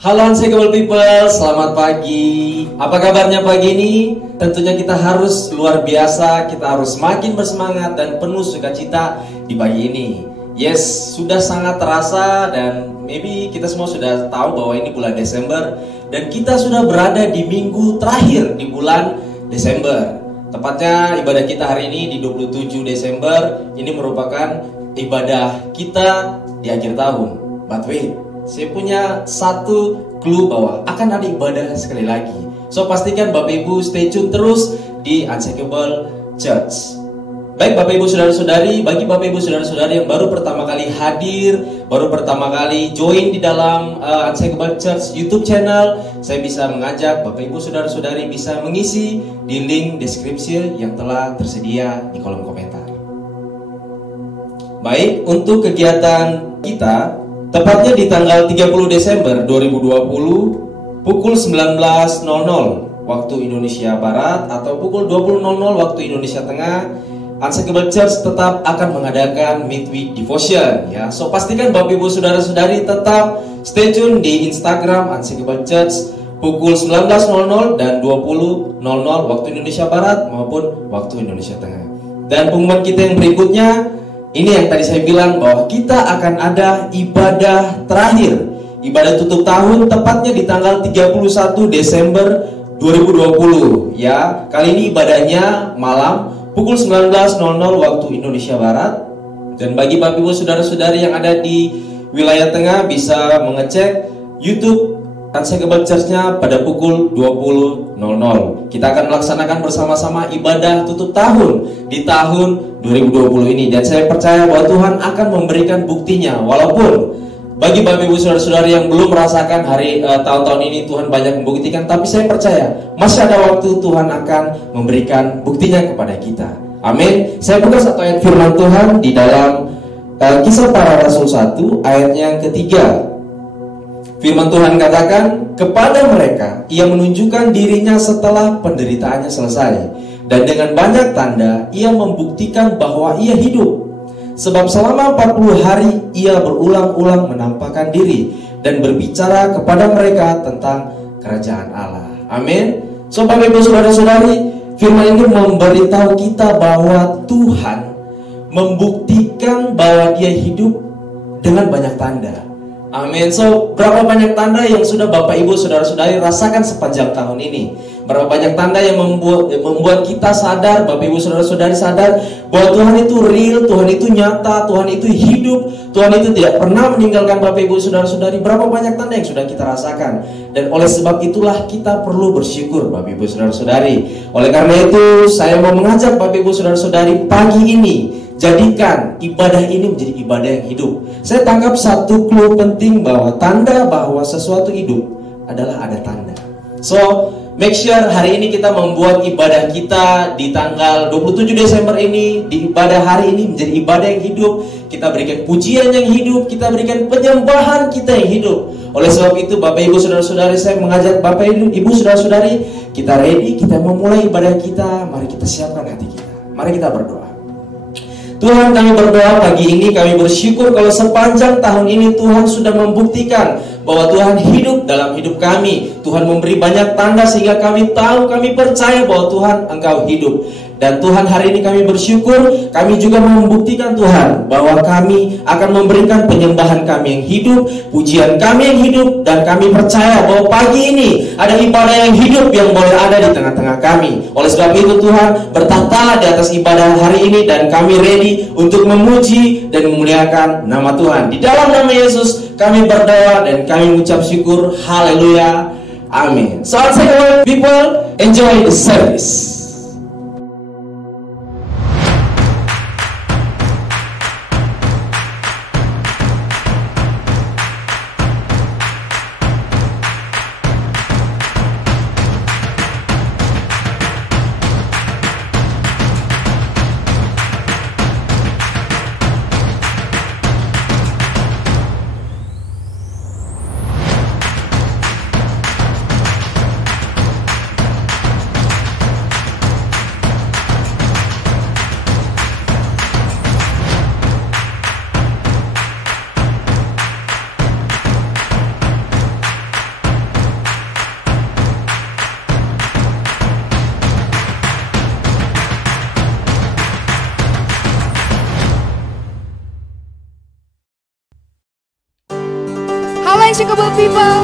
Halo Unshakable People, selamat pagi. Apa kabarnya pagi ini? Tentunya kita harus luar biasa, kita harus makin bersemangat dan penuh sukacita di pagi ini. Yes, sudah sangat terasa dan maybe kita semua sudah tahu bahwa ini bulan Desember dan kita sudah berada di minggu terakhir di bulan Desember. Tepatnya ibadah kita hari ini di 27 Desember, ini merupakan ibadah kita di akhir tahun. But wait, saya punya satu clue bahwa akan ada ibadah sekali lagi. So pastikan Bapak Ibu stay tune terus di Unshakable Church. Baik Bapak Ibu Saudara-saudari, bagi Bapak Ibu Saudara-saudari yang baru pertama kali hadir, baru pertama kali join di dalam Unshakable Church YouTube channel, saya bisa mengajak Bapak Ibu Saudara-saudari bisa mengisi di link deskripsi yang telah tersedia di kolom komentar. Baik, untuk kegiatan kita tepatnya di tanggal 30 Desember 2020 pukul 19.00 waktu Indonesia Barat atau pukul 20.00 waktu Indonesia Tengah, Unshakable Church tetap akan mengadakan midweek devotion ya. So pastikan Bapak Ibu Saudara-saudari tetap stay tune di Instagram Unshakable Church pukul 19.00 dan 20.00 waktu Indonesia Barat maupun waktu Indonesia Tengah. Dan pengumuman kita yang berikutnya, ini yang tadi saya bilang bahwa kita akan ada ibadah terakhir, ibadah tutup tahun tepatnya di tanggal 31 Desember 2020 ya. Kali ini ibadahnya malam pukul 19.00 waktu Indonesia Barat. Dan bagi Bapak Ibu Saudara-saudari yang ada di wilayah tengah bisa mengecek YouTube Unshakable Church-nya pada pukul 20.00. Kita akan melaksanakan bersama-sama ibadah tutup tahun di tahun 2020 ini. Dan saya percaya bahwa Tuhan akan memberikan buktinya. Walaupun bagi Bapak Ibu Saudara-saudari yang belum merasakan hari tahun-tahun ini Tuhan banyak membuktikan, tapi saya percaya masih ada waktu Tuhan akan memberikan buktinya kepada kita. Amin. Saya buka satu ayat firman Tuhan di dalam Kisah Para Rasul 1 ayatnya yang ketiga. Firman Tuhan katakan, kepada mereka ia menunjukkan dirinya setelah penderitaannya selesai, dan dengan banyak tanda ia membuktikan bahwa ia hidup. Sebab selama 40 hari ia berulang-ulang menampakkan diri dan berbicara kepada mereka tentang kerajaan Allah. Amin. So Bapak Ibu Saudara-saudari, firman ini memberitahu kita bahwa Tuhan membuktikan bahwa dia hidup dengan banyak tanda. Amin. So, berapa banyak tanda yang sudah Bapak Ibu Saudara-saudari rasakan sepanjang tahun ini? Berapa banyak tanda yang membuat kita sadar, Bapak Ibu Saudara-saudari sadar bahwa Tuhan itu real, Tuhan itu nyata, Tuhan itu hidup, Tuhan itu tidak pernah meninggalkan Bapak Ibu Saudara-saudari. Berapa banyak tanda yang sudah kita rasakan? Dan oleh sebab itulah kita perlu bersyukur Bapak Ibu Saudara-saudari. Oleh karena itu, saya mau mengajak Bapak Ibu Saudara-saudari pagi ini, jadikan ibadah ini menjadi ibadah yang hidup. Saya tangkap satu clue penting bahwa tanda bahwa sesuatu hidup adalah ada tanda. So, make sure hari ini kita membuat ibadah kita di tanggal 27 Desember ini, di ibadah hari ini menjadi ibadah yang hidup. Kita berikan pujian yang hidup, kita berikan penyembahan kita yang hidup. Oleh sebab itu Bapak Ibu Saudara-saudari, saya mengajak Bapak Ibu Saudara-saudari, kita ready, kita memulai ibadah kita. Mari kita siapkan hati kita. Mari kita berdoa. Tuhan, kami berdoa pagi ini, kami bersyukur kalau sepanjang tahun ini Tuhan sudah membuktikan bahwa Tuhan hidup dalam hidup kami. Tuhan memberi banyak tanda sehingga kami tahu, kami percaya bahwa Tuhan Engkau hidup. Dan Tuhan, hari ini kami bersyukur, kami juga membuktikan Tuhan bahwa kami akan memberikan penyembahan kami yang hidup, pujian kami yang hidup, dan kami percaya bahwa pagi ini ada ibadah yang hidup yang boleh ada di tengah-tengah kami. Oleh sebab itu Tuhan, bertahta di atas ibadah hari ini dan kami ready untuk memuji dan memuliakan nama Tuhan. Di dalam nama Yesus kami berdoa dan kami mengucap syukur. Haleluya. Amin. So, people, enjoy the service. Unshakable people,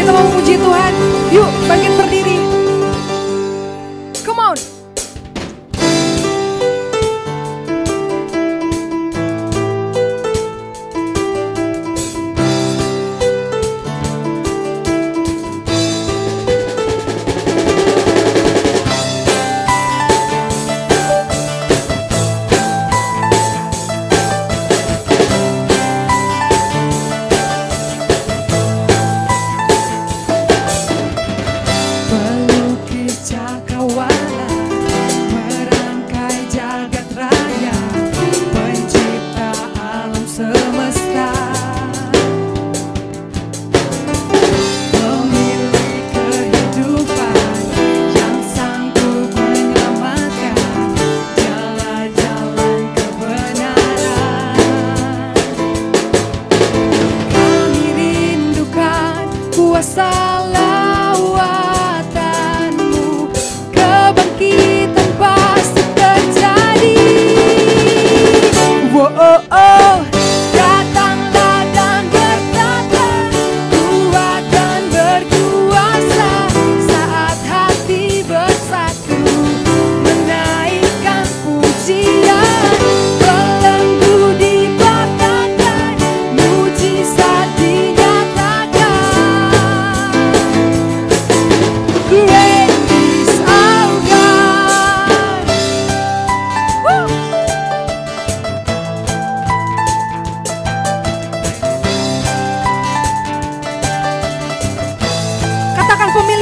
kita mau memuji Tuhan. Yuk bangkit berdiri. Come on.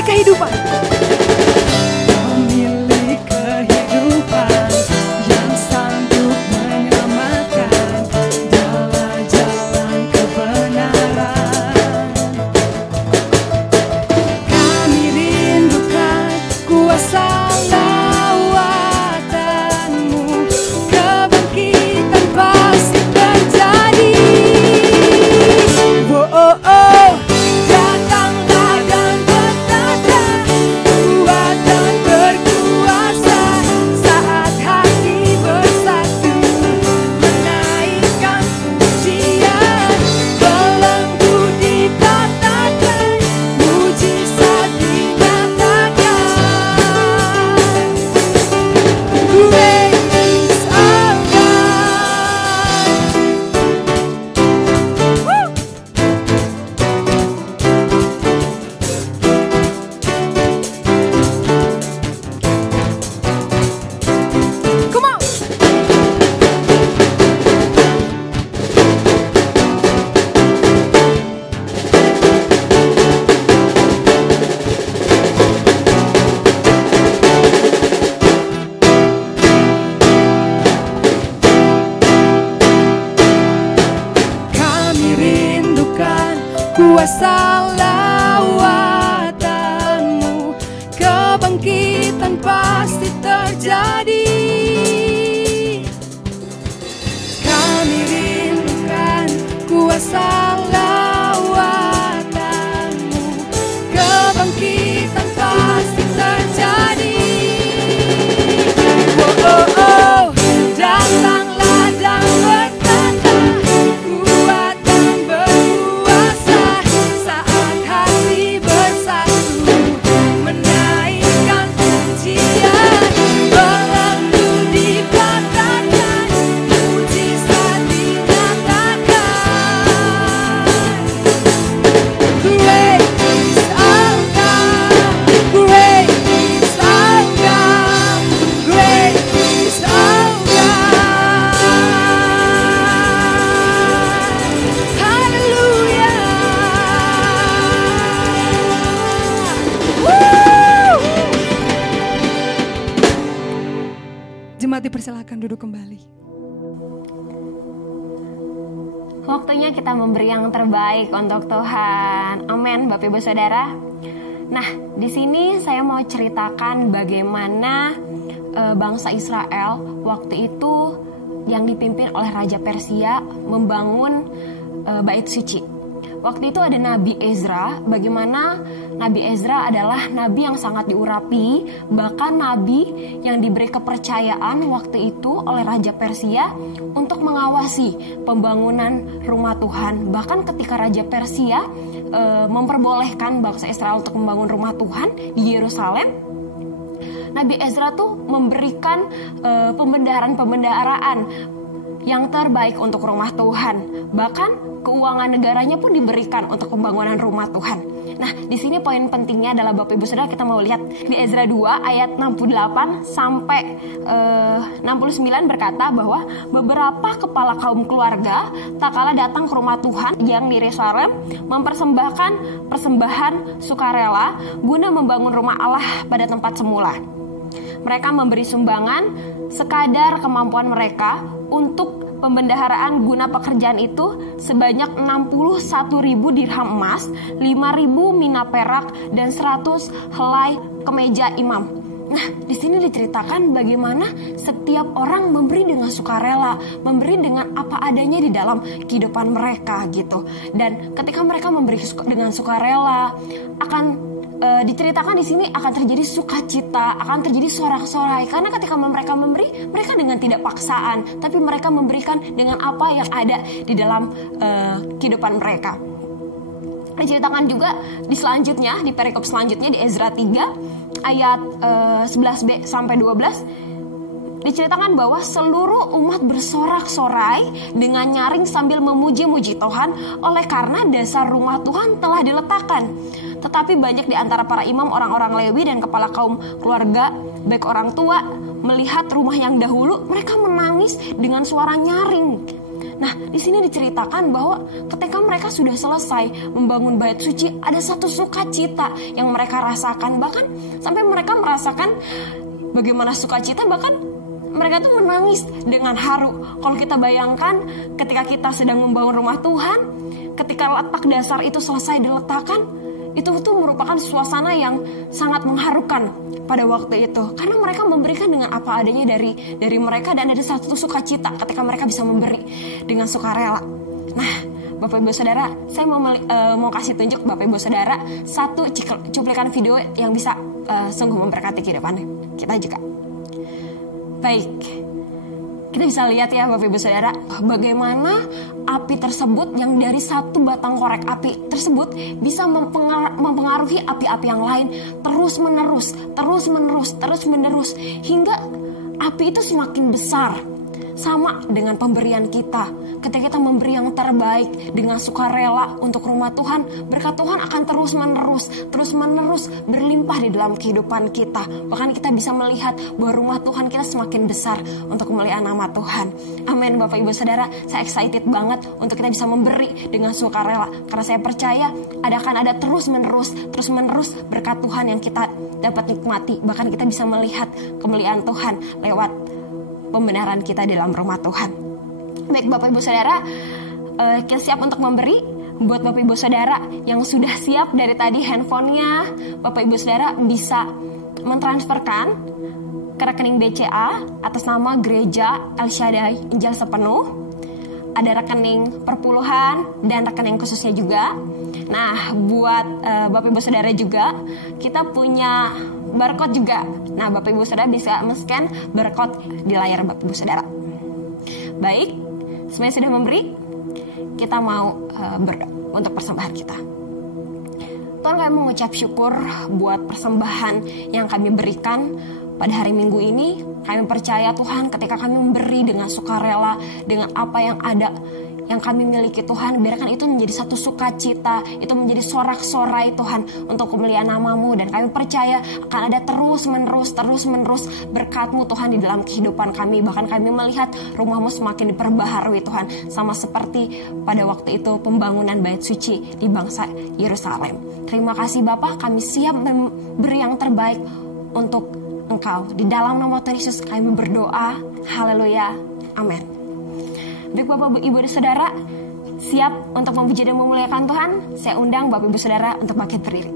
Kehidupan. Pemilik kehidupan yang sanggup menyelamatkan jalan-jalan kebenaran. Kami rindukan kuasa lawatan-Mu, kebangkitan pasti terjadi. Oh, oh, oh. Kuasa lawatan-Mu, kebangkitan pasti terjadi. Kami rindukan kuasa lawatan-Mu, kebangkitan pasti terjadi. Oh, oh, oh. Datanglah dan berkata, kuat dan berkuasa. Saat hati bersatu menaikkan pujian, belenggu dipatahkan, mujizat dinyatakan. Great is our God, great is our God, great is our God. Hallelujah. Woo! Jemaat dipersilakan duduk kembali. Waktunya kita memberi yang terbaik untuk Tuhan. Amin, Bapak Ibu Saudara. Nah, di sini saya mau ceritakan bagaimana bangsa Israel waktu itu yang dipimpin oleh Raja Persia membangun bait suci. waktu itu ada Nabi Ezra, bagaimana Nabi Ezra adalah nabi yang sangat diurapi, bahkan nabi yang diberi kepercayaan waktu itu oleh Raja Persia untuk mengawasi pembangunan rumah Tuhan. Bahkan ketika Raja Persia memperbolehkan bangsa Israel untuk membangun rumah Tuhan di Yerusalem, Nabi Ezra tuh memberikan pembendaharaan yang terbaik untuk rumah Tuhan. Bahkan keuangan negaranya pun diberikan untuk pembangunan rumah Tuhan. Nah, di sini poin pentingnya adalah Bapak Ibu Saudara, kita mau lihat di Ezra 2 ayat 68 sampai 69 berkata bahwa beberapa kepala kaum keluarga tak kalah datang ke rumah Tuhan yang di Yerusalem mempersembahkan persembahan sukarela guna membangun rumah Allah pada tempat semula. Mereka memberi sumbangan sekadar kemampuan mereka untuk pembendaharaan guna pekerjaan itu sebanyak 61.000 dirham emas, 5.000 mina perak, dan 100 helai kemeja imam. Nah, di sini diceritakan bagaimana setiap orang memberi dengan sukarela, memberi dengan apa adanya di dalam kehidupan mereka gitu. Dan ketika mereka memberi dengan sukarela, akan diceritakan di sini akan terjadi sukacita, akan terjadi sorak-sorai, karena ketika mereka memberi, mereka dengan tidak paksaan, tapi mereka memberikan dengan apa yang ada di dalam kehidupan mereka. Diceritakan juga di selanjutnya, di perikop selanjutnya di Ezra 3 ayat 11b sampai 12. Diceritakan bahwa seluruh umat bersorak-sorai dengan nyaring sambil memuji-muji Tuhan oleh karena dasar rumah Tuhan telah diletakkan. Tetapi banyak di antara para imam, orang-orang Lewi, dan kepala kaum keluarga, baik orang tua, melihat rumah yang dahulu, mereka menangis dengan suara nyaring. Nah, di sini diceritakan bahwa ketika mereka sudah selesai membangun bait suci, ada satu sukacita yang mereka rasakan. Bahkan sampai mereka merasakan bagaimana sukacita, bahkan mereka tuh menangis dengan haru. Kalau kita bayangkan ketika kita sedang membangun rumah Tuhan, ketika letak dasar itu selesai diletakkan, itu tuh merupakan suasana yang sangat mengharukan pada waktu itu, karena mereka memberikan dengan apa adanya dari mereka, dan ada satu sukacita ketika mereka bisa memberi dengan sukarela. Nah, Bapak Ibu Saudara, saya mau kasih tunjuk Bapak Ibu Saudara satu cuplikan video yang bisa sungguh memberkati kehidupan kita juga. Baik, kita bisa lihat ya Bapak Ibu Saudara, bagaimana api tersebut yang dari satu batang korek api tersebut bisa mempengaruhi api-api yang lain terus menerus hingga api itu semakin besar. Sama dengan pemberian kita, ketika kita memberi yang terbaik dengan sukarela untuk rumah Tuhan, berkat Tuhan akan terus menerus berlimpah di dalam kehidupan kita. Bahkan kita bisa melihat bahwa rumah Tuhan kita semakin besar untuk kemuliaan nama Tuhan. Amin Bapak Ibu Saudara, saya excited banget untuk kita bisa memberi dengan sukarela, karena saya percaya akan ada terus menerus berkat Tuhan yang kita dapat nikmati. Bahkan kita bisa melihat kemuliaan Tuhan lewat pembenaran kita dalam rumah Tuhan. Baik Bapak Ibu Saudara, kita siap untuk memberi. Buat Bapak Ibu Saudara yang sudah siap dari tadi handphonenya, Bapak Ibu Saudara bisa mentransferkan ke rekening BCA atas nama Gereja El Shaddai Injil Sepenuh. Ada rekening perpuluhan dan rekening khususnya juga. Nah, buat Bapak Ibu Saudara juga, kita punya barcode juga. Nah, Bapak Ibu Saudara bisa men-scan barcode di layar Bapak Ibu Saudara. Baik, semuanya sudah memberi. Kita mau berdoa untuk persembahan kita. Tuhan, kami mengucap syukur buat persembahan yang kami berikan pada hari Minggu ini. Kami percaya Tuhan, ketika kami memberi dengan sukarela, dengan apa yang ada, yang kami miliki Tuhan, biarkan itu menjadi satu sukacita, itu menjadi sorak-sorai Tuhan untuk kemuliaan nama-Mu, dan kami percaya akan ada terus menerus berkat-Mu Tuhan di dalam kehidupan kami. Bahkan kami melihat rumah-Mu semakin diperbaharui Tuhan, sama seperti pada waktu itu pembangunan bait suci di bangsa Yerusalem. Terima kasih Bapa, kami siap memberi yang terbaik untuk Engkau. Di dalam nama Tuhan Yesus kami berdoa. Haleluya. Amin. Baik Bapak Ibu Saudara, siap untuk memuji dan memuliakan Tuhan? Saya undang Bapak Ibu Saudara untuk bangkit berdiri.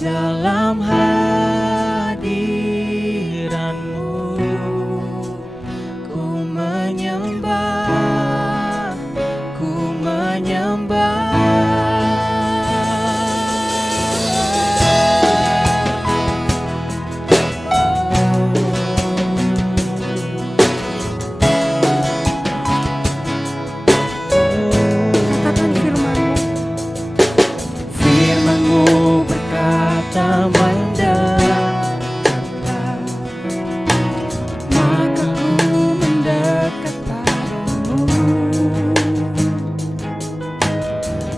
dalam hadiran-Mu. Ku menyembah, ku menyembah. Katakan firman-Mu. Firman-Mu berkata mendekat, maka ku mendekat padamu.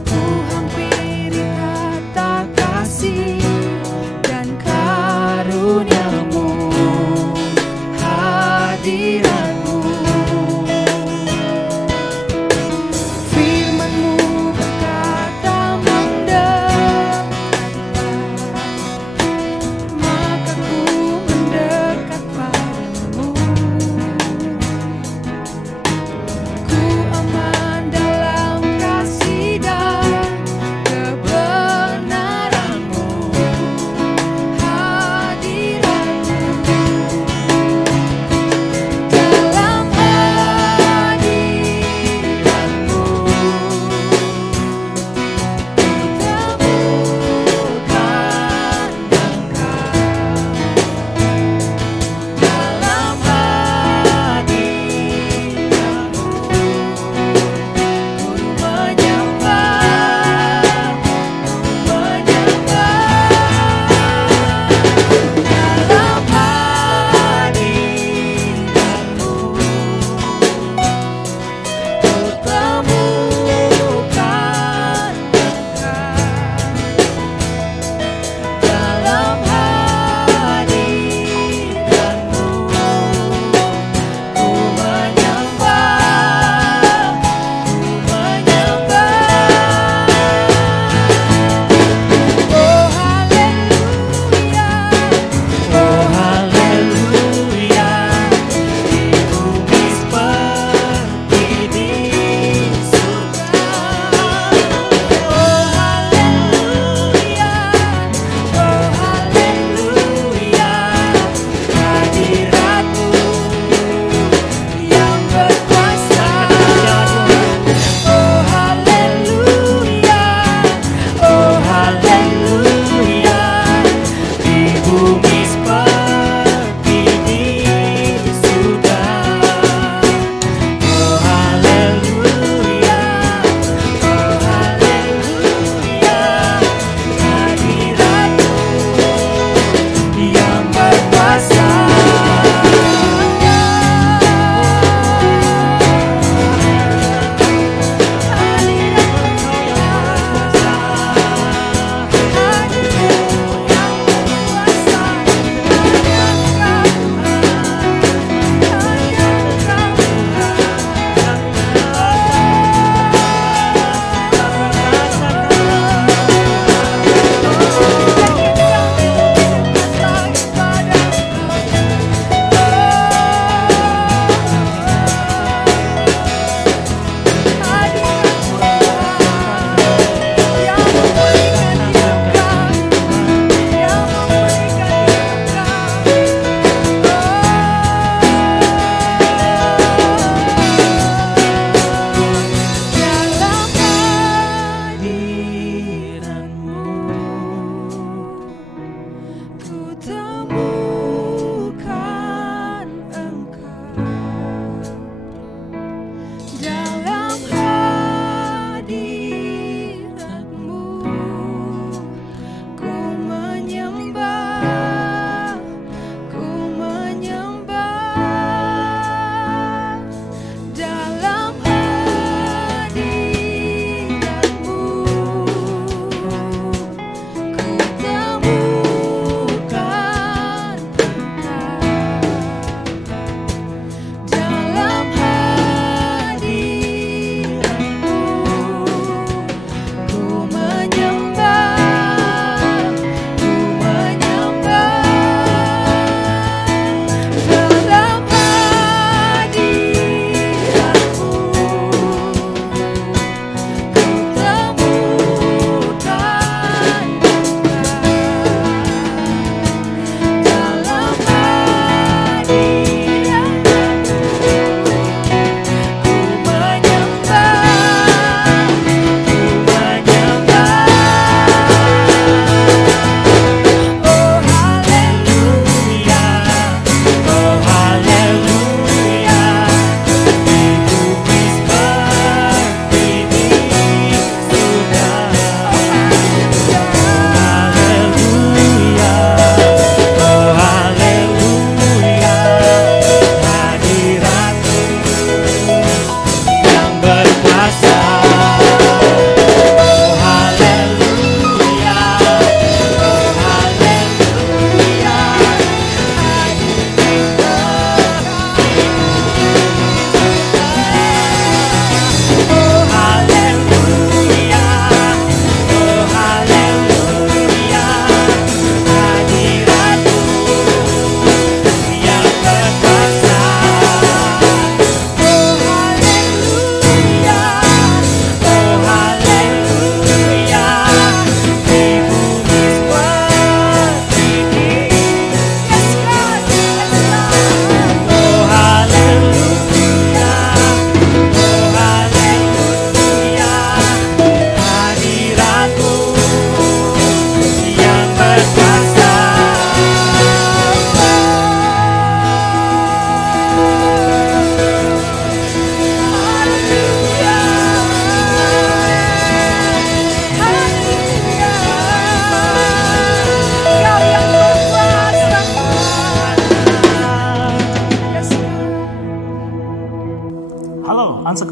Ku hampiri kata kasih dan karunia-Mu, hadiran-Mu. Firman-Mu berkata mendekat,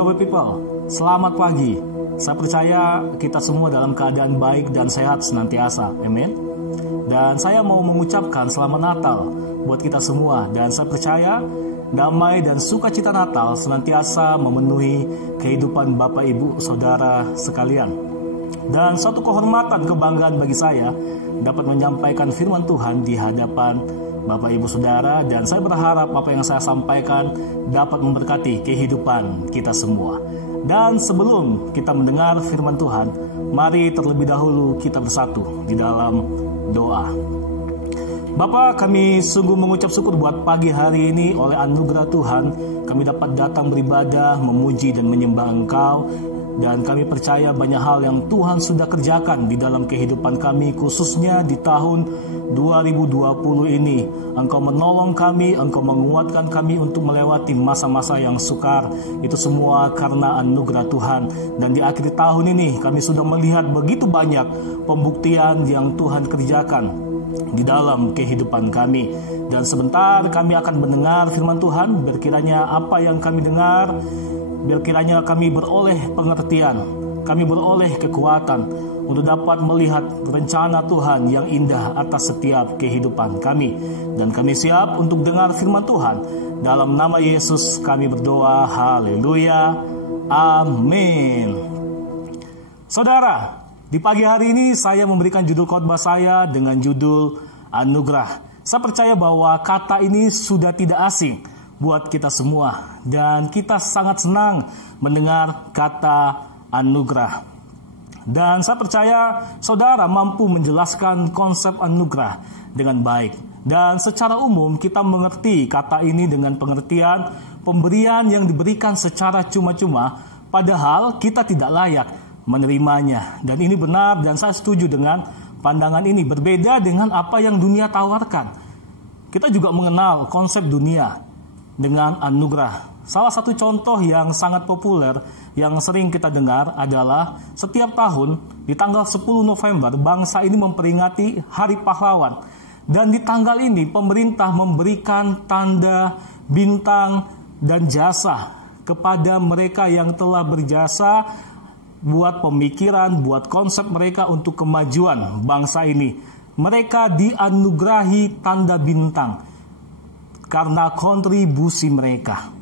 Recovery People, selamat pagi. Saya percaya kita semua dalam keadaan baik dan sehat senantiasa, amin. Dan saya mau mengucapkan selamat Natal buat kita semua. Dan saya percaya damai dan sukacita Natal senantiasa memenuhi kehidupan Bapak Ibu Saudara sekalian. Dan suatu kehormatan kebanggaan bagi saya dapat menyampaikan firman Tuhan di hadapan Bapak Ibu Saudara. Dan saya berharap apa yang saya sampaikan dapat memberkati kehidupan kita semua. Dan sebelum kita mendengar firman Tuhan, mari terlebih dahulu kita bersatu di dalam doa. Bapa, kami sungguh mengucap syukur buat pagi hari ini. Oleh anugerah Tuhan kami dapat datang beribadah, memuji dan menyembah Engkau. Dan kami percaya banyak hal yang Tuhan sudah kerjakan di dalam kehidupan kami, khususnya di tahun 2020 ini. Engkau menolong kami, Engkau menguatkan kami untuk melewati masa-masa yang sukar. Itu semua karena anugerah Tuhan. Dan di akhir tahun ini kami sudah melihat begitu banyak pembuktian yang Tuhan kerjakan di dalam kehidupan kami. Dan sebentar kami akan mendengar firman Tuhan. Berkiranya apa yang kami dengar, berkiranya kami beroleh pengertian, kami beroleh kekuatan untuk dapat melihat rencana Tuhan yang indah atas setiap kehidupan kami. Dan kami siap untuk dengar firman Tuhan. Dalam nama Yesus kami berdoa, haleluya, amin. Saudara, di pagi hari ini saya memberikan judul khotbah saya dengan judul Anugerah. Saya percaya bahwa kata ini sudah tidak asing buat kita semua. Dan kita sangat senang mendengar kata anugerah. Dan saya percaya saudara mampu menjelaskan konsep anugerah dengan baik. Dan secara umum kita mengerti kata ini dengan pengertian pemberian yang diberikan secara cuma-cuma, padahal kita tidak layak menerimanya. Dan ini benar dan saya setuju dengan pandangan ini. Berbeda dengan apa yang dunia tawarkan. Kita juga mengenal konsep dunia dengan anugerah. Salah satu contoh yang sangat populer yang sering kita dengar adalah setiap tahun di tanggal 10 November bangsa ini memperingati Hari Pahlawan. Dan di tanggal ini pemerintah memberikan tanda bintang dan jasa kepada mereka yang telah berjasa buat pemikiran, buat konsep mereka untuk kemajuan bangsa ini. Mereka dianugerahi tanda bintang karena kontribusi mereka.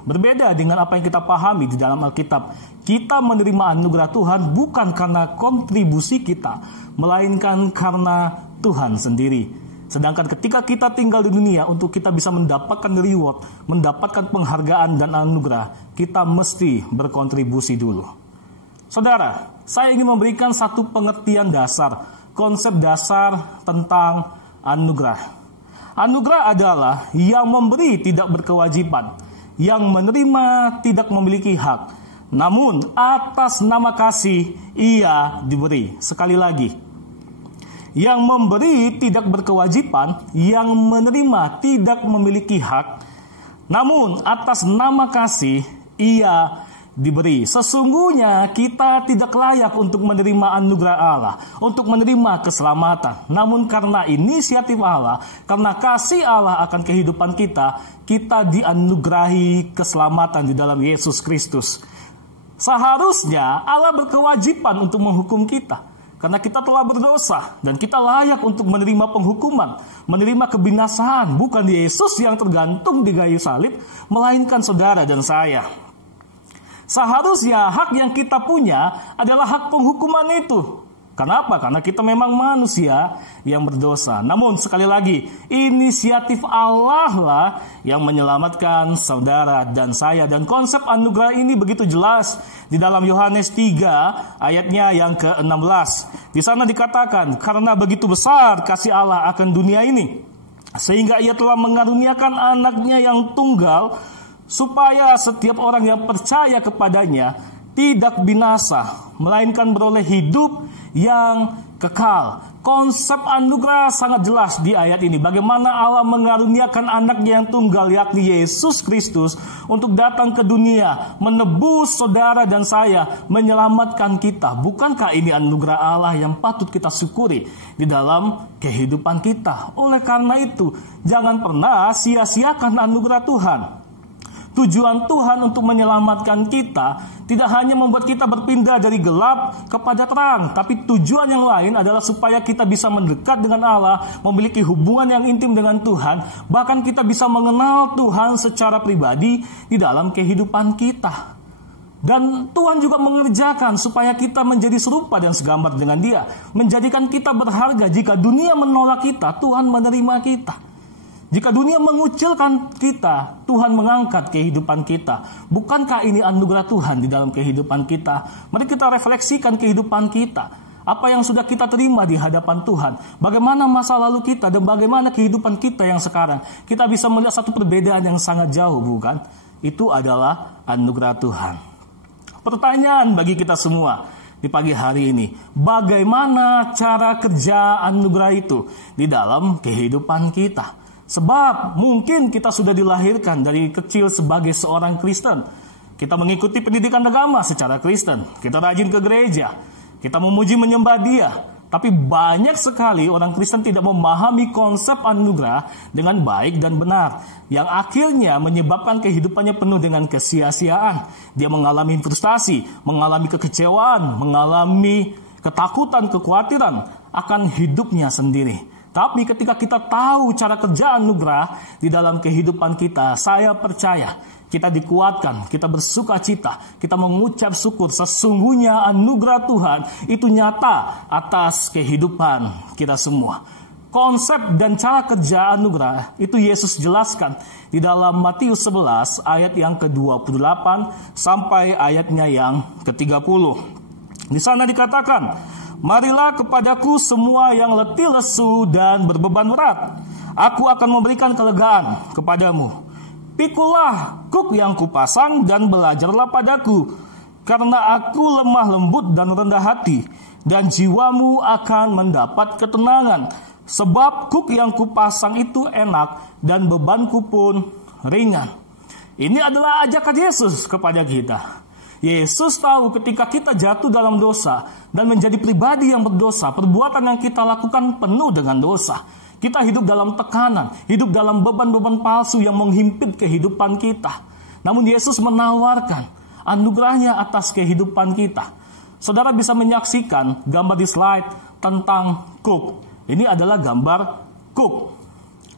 Berbeda dengan apa yang kita pahami di dalam Alkitab. Kita menerima anugerah Tuhan bukan karena kontribusi kita, melainkan karena Tuhan sendiri. Sedangkan ketika kita tinggal di dunia, untuk kita bisa mendapatkan reward, mendapatkan penghargaan dan anugerah, kita mesti berkontribusi dulu. Saudara, saya ingin memberikan satu pengertian dasar, konsep dasar tentang anugerah. Anugerah adalah yang memberi tidak berkewajiban, yang menerima tidak memiliki hak, namun atas nama kasih ia diberi. Sekali lagi, yang memberi tidak berkewajiban, yang menerima tidak memiliki hak, namun atas nama kasih ia diberi. Sesungguhnya kita tidak layak untuk menerima anugerah Allah, untuk menerima keselamatan. Namun karena inisiatif Allah, karena kasih Allah akan kehidupan kita, kita dianugerahi keselamatan di dalam Yesus Kristus. Seharusnya Allah berkewajiban untuk menghukum kita, karena kita telah berdosa dan kita layak untuk menerima penghukuman, menerima kebinasaan. Bukan Yesus yang tergantung di kayu salib, melainkan saudara dan saya. Seharusnya hak yang kita punya adalah hak penghukuman itu. Kenapa? Karena kita memang manusia yang berdosa. Namun sekali lagi, inisiatif Allah lah yang menyelamatkan saudara dan saya. Dan konsep anugerah ini begitu jelas di dalam Yohanes 3 ayatnya yang ke-16. Di sana dikatakan, karena begitu besar kasih Allah akan dunia ini, sehingga ia telah mengaruniakan anaknya yang tunggal, supaya setiap orang yang percaya kepadanya tidak binasa, melainkan beroleh hidup yang kekal. Konsep anugerah sangat jelas di ayat ini. Bagaimana Allah mengaruniakan anaknya yang tunggal, yakni Yesus Kristus, untuk datang ke dunia, menebus saudara dan saya, menyelamatkan kita. Bukankah ini anugerah Allah yang patut kita syukuri di dalam kehidupan kita? Oleh karena itu, jangan pernah sia-siakan anugerah Tuhan. Tujuan Tuhan untuk menyelamatkan kita tidak hanya membuat kita berpindah dari gelap kepada terang, tapi tujuan yang lain adalah supaya kita bisa mendekat dengan Allah, memiliki hubungan yang intim dengan Tuhan, bahkan kita bisa mengenal Tuhan secara pribadi di dalam kehidupan kita. Dan Tuhan juga mengerjakan supaya kita menjadi serupa dan segambar dengan Dia, menjadikan kita berharga. Jika dunia menolak kita, Tuhan menerima kita. Jika dunia mengucilkan kita, Tuhan mengangkat kehidupan kita. Bukankah ini anugerah Tuhan di dalam kehidupan kita? Mari kita refleksikan kehidupan kita. Apa yang sudah kita terima di hadapan Tuhan. Bagaimana masa lalu kita dan bagaimana kehidupan kita yang sekarang. Kita bisa melihat satu perbedaan yang sangat jauh, bukan? Itu adalah anugerah Tuhan. Pertanyaan bagi kita semua di pagi hari ini. Bagaimana cara kerja anugerah itu di dalam kehidupan kita? Sebab mungkin kita sudah dilahirkan dari kecil sebagai seorang Kristen. Kita mengikuti pendidikan agama secara Kristen. Kita rajin ke gereja. Kita memuji menyembah Dia. Tapi banyak sekali orang Kristen tidak memahami konsep anugerah dengan baik dan benar. Yang akhirnya menyebabkan kehidupannya penuh dengan kesia-siaan. Dia mengalami frustasi, mengalami kekecewaan, mengalami ketakutan, kekhawatiran akan hidupnya sendiri. Tapi ketika kita tahu cara kerja anugerah di dalam kehidupan kita, saya percaya kita dikuatkan, kita bersuka cita, kita mengucap syukur. Sesungguhnya anugerah Tuhan itu nyata atas kehidupan kita semua. Konsep dan cara kerja anugerah itu Yesus jelaskan di dalam Matius 11 ayat yang ke-28 sampai ayatnya yang ke-30. Di sana dikatakan, "Marilah kepadaku semua yang letih lesu dan berbeban berat. Aku akan memberikan kelegaan kepadamu. Pikulah kuk yang kupasang dan belajarlah padaku. Karena aku lemah lembut dan rendah hati. Dan jiwamu akan mendapat ketenangan. Sebab kuk yang kupasang itu enak dan bebanku pun ringan." Ini adalah ajakan Yesus kepada kita. Yesus tahu ketika kita jatuh dalam dosa dan menjadi pribadi yang berdosa, perbuatan yang kita lakukan penuh dengan dosa. Kita hidup dalam tekanan, hidup dalam beban-beban palsu yang menghimpit kehidupan kita. Namun Yesus menawarkan anugerahnya atas kehidupan kita. Saudara bisa menyaksikan gambar di slide tentang kuk. Ini adalah gambar kuk.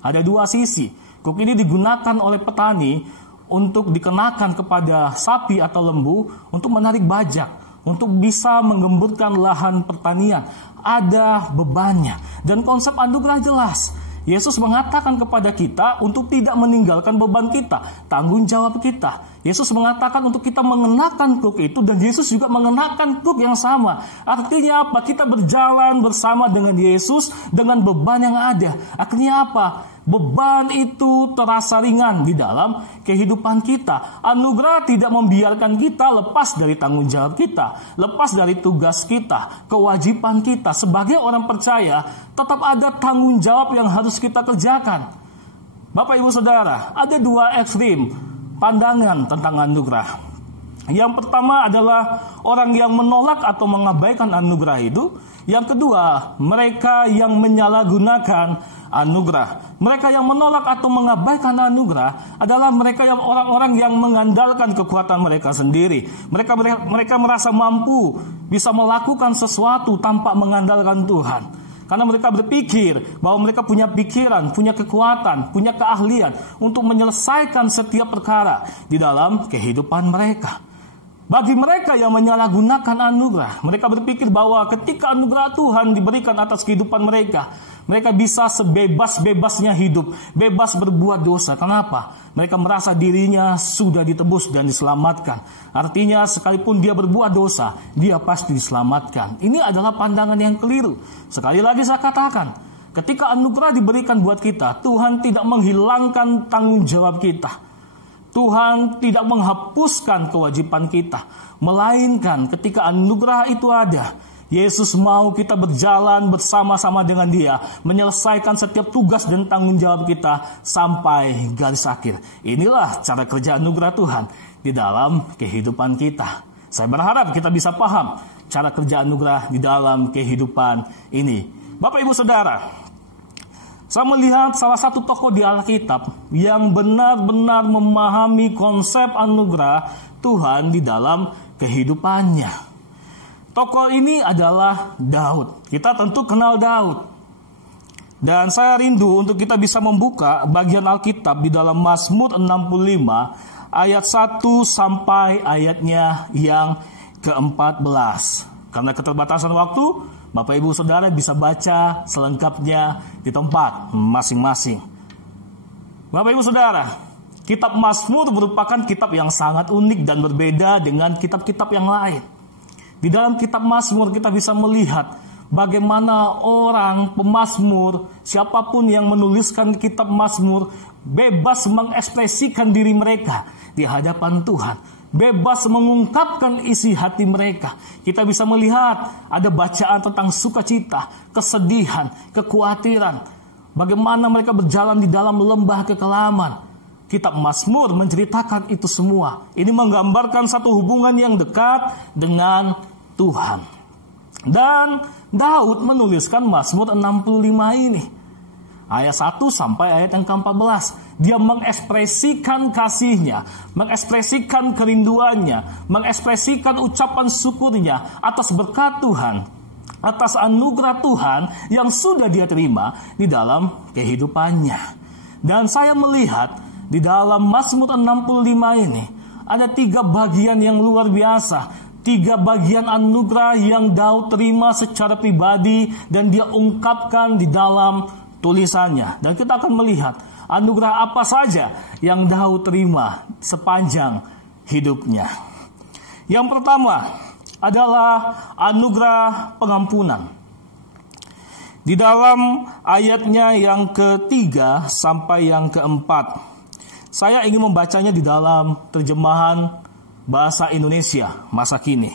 Ada dua sisi. Kuk ini digunakan oleh petani untuk dikenakan kepada sapi atau lembu untuk menarik bajak, untuk bisa menggemburkan lahan pertanian. Ada bebannya. Dan konsep anugerah jelas. Yesus mengatakan kepada kita untuk tidak meninggalkan beban kita, tanggung jawab kita. Yesus mengatakan untuk kita mengenakan kuk itu, dan Yesus juga mengenakan kuk yang sama. Artinya apa? Kita berjalan bersama dengan Yesus dengan beban yang ada. Artinya apa? Beban itu terasa ringan di dalam kehidupan kita. Anugerah tidak membiarkan kita lepas dari tanggung jawab kita, lepas dari tugas kita, kewajiban kita. Sebagai orang percaya, tetap ada tanggung jawab yang harus kita kerjakan. Bapak Ibu Saudara, ada dua ekstrim pandangan tentang anugerah. Yang pertama adalah orang yang menolak atau mengabaikan anugerah itu. Yang kedua, mereka yang menyalahgunakan anugerah. Mereka yang menolak atau mengabaikan anugerah adalah mereka yang orang-orang yang mengandalkan kekuatan mereka sendiri. Mereka merasa mampu bisa melakukan sesuatu tanpa mengandalkan Tuhan. Karena mereka berpikir bahwa mereka punya pikiran, punya kekuatan, punya keahlian untuk menyelesaikan setiap perkara di dalam kehidupan mereka. Bagi mereka yang menyalahgunakan anugerah, mereka berpikir bahwa ketika anugerah Tuhan diberikan atas kehidupan mereka, mereka bisa sebebas-bebasnya hidup, bebas berbuat dosa. Kenapa? Mereka merasa dirinya sudah ditebus dan diselamatkan. Artinya sekalipun dia berbuat dosa, dia pasti diselamatkan. Ini adalah pandangan yang keliru. Sekali lagi saya katakan, ketika anugerah diberikan buat kita, Tuhan tidak menghilangkan tanggung jawab kita. Tuhan tidak menghapuskan kewajiban kita. Melainkan ketika anugerah itu ada, Yesus mau kita berjalan bersama-sama dengan Dia, menyelesaikan setiap tugas dan tanggung jawab kita sampai garis akhir. Inilah cara kerja anugerah Tuhan di dalam kehidupan kita. Saya berharap kita bisa paham cara kerja anugerah di dalam kehidupan ini. Bapak Ibu Saudara, Saya melihat salah satu tokoh di Alkitab yang benar-benar memahami konsep anugerah Tuhan di dalam kehidupannya. Tokoh ini adalah Daud. Kita tentu kenal Daud. Dan saya rindu untuk kita bisa membuka bagian Alkitab di dalam Mazmur 65 ayat 1 sampai ayatnya yang ke-14. Karena keterbatasan waktu, Bapak Ibu Saudara bisa baca selengkapnya di tempat masing-masing. Bapak Ibu Saudara, kitab Mazmur merupakan kitab yang sangat unik dan berbeda dengan kitab-kitab yang lain. Di dalam kitab Mazmur kita bisa melihat bagaimana orang pemazmur, siapapun yang menuliskan kitab Mazmur, bebas mengekspresikan diri mereka di hadapan Tuhan. Bebas mengungkapkan isi hati mereka. Kita bisa melihat ada bacaan tentang sukacita, kesedihan, kekhawatiran. Bagaimana mereka berjalan di dalam lembah kekelaman. Kitab Mazmur menceritakan itu semua. Ini menggambarkan satu hubungan yang dekat dengan Tuhan. Dan Daud menuliskan Mazmur 65 ini. Ayat 1 sampai ayat yang ke-14. Dia mengekspresikan kasihnya, mengekspresikan kerinduannya, mengekspresikan ucapan syukurnya atas berkat Tuhan, atas anugerah Tuhan yang sudah dia terima di dalam kehidupannya. Dan saya melihat di dalam Mazmur 65 ini ada 3 bagian yang luar biasa. 3 bagian anugerah yang Daud terima secara pribadi dan dia ungkapkan di dalam tulisannya. Dan kita akan melihat anugerah apa saja yang Daud terima sepanjang hidupnya. Yang pertama adalah anugerah pengampunan. Di dalam ayatnya yang ke-3 sampai yang ke-4, saya ingin membacanya di dalam terjemahan bahasa Indonesia masa kini.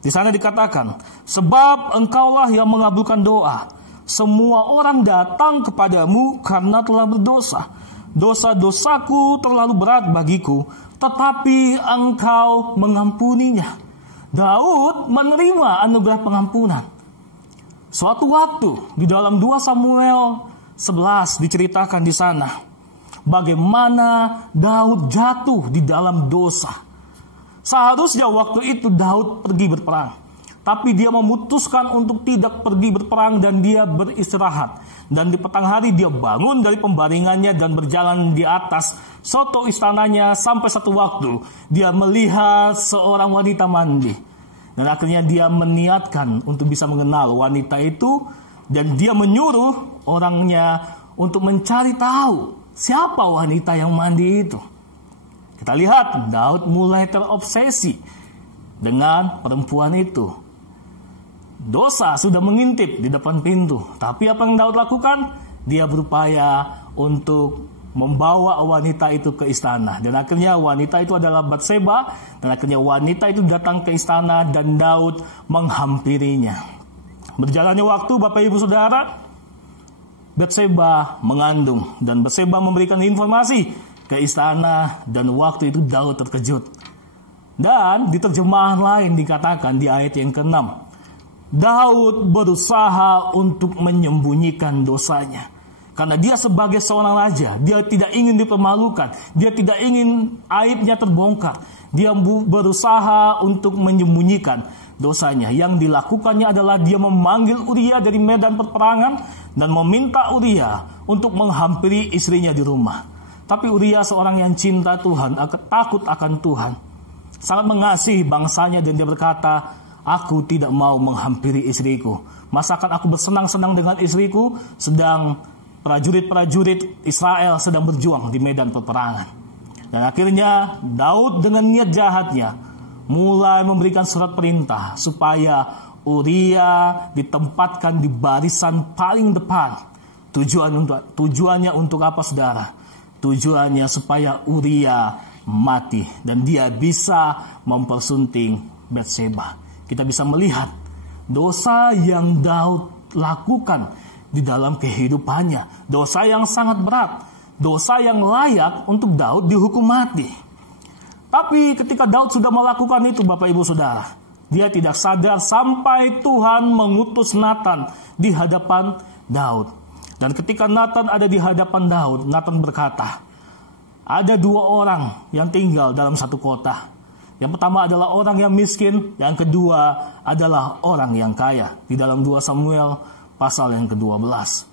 Di sana dikatakan, sebab engkaulah yang mengabulkan doa. Semua orang datang kepadamu karena telah berdosa. Dosa-dosaku terlalu berat bagiku, tetapi engkau mengampuninya. Daud menerima anugerah pengampunan. Suatu waktu di dalam 2 Samuel 11 diceritakan di sana bagaimana Daud jatuh di dalam dosa. Seharusnya waktu itu Daud pergi berperang, tapi dia memutuskan untuk tidak pergi berperang dan dia beristirahat. Dan di petang hari dia bangun dari pembaringannya dan berjalan di atas soto istananya sampai satu waktu dia melihat seorang wanita mandi. Dan akhirnya dia meniatkan untuk bisa mengenal wanita itu dan dia menyuruh orangnya untuk mencari tahu siapa wanita yang mandi itu. Kita lihat Daud mulai terobsesi dengan perempuan itu. Dosa sudah mengintip di depan pintu. Tapi apa yang Daud lakukan? Dia berupaya untuk membawa wanita itu ke istana. Dan akhirnya wanita itu adalah Batseba. Dan akhirnya wanita itu datang ke istana dan Daud menghampirinya. Berjalannya waktu, Bapak Ibu Saudara, Batseba mengandung. Dan Batseba memberikan informasi ke istana. Dan waktu itu Daud terkejut. Dan di terjemahan lain dikatakan di ayat yang ke-6. Daud berusaha untuk menyembunyikan dosanya. Karena dia sebagai seorang raja, dia tidak ingin dipermalukan. Dia tidak ingin aibnya terbongkar. Dia berusaha untuk menyembunyikan dosanya. Yang dilakukannya adalah dia memanggil Uria dari medan peperangan dan meminta Uria untuk menghampiri istrinya di rumah. Tapi Uria seorang yang cinta Tuhan, takut akan Tuhan, sangat mengasihi bangsanya dan dia berkata, aku tidak mau menghampiri istriku. Masakan aku bersenang-senang dengan istriku sedang prajurit-prajurit Israel sedang berjuang di medan peperangan. Dan akhirnya Daud dengan niat jahatnya mulai memberikan surat perintah supaya Uria ditempatkan di barisan paling depan. Tujuannya untuk apa, saudara? Tujuannya supaya Uria mati dan dia bisa mempersunting Batseba. Kita bisa melihat dosa yang Daud lakukan di dalam kehidupannya. Dosa yang sangat berat. Dosa yang layak untuk Daud dihukum mati. Tapi ketika Daud sudah melakukan itu, Bapak Ibu Saudara, dia tidak sadar sampai Tuhan mengutus Nathan di hadapan Daud. Dan ketika Nathan ada di hadapan Daud, Nathan berkata, ada dua orang yang tinggal dalam satu kota. Yang pertama adalah orang yang miskin, yang kedua adalah orang yang kaya. Di dalam 2 Samuel pasal yang ke-12.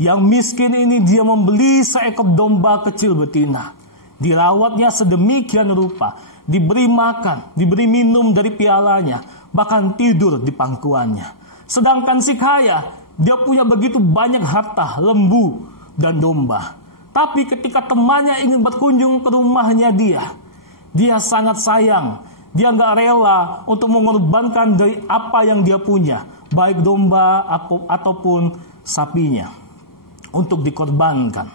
Yang miskin ini dia membeli seekor domba kecil betina. Dirawatnya sedemikian rupa, diberi makan, diberi minum dari pialanya, bahkan tidur di pangkuannya. Sedangkan si kaya, dia punya begitu banyak harta, lembu, dan domba. Tapi ketika temannya ingin berkunjung ke rumahnya dia sangat sayang. Dia nggak rela untuk mengorbankan dari apa yang dia punya, baik domba ataupun sapinya, untuk dikorbankan.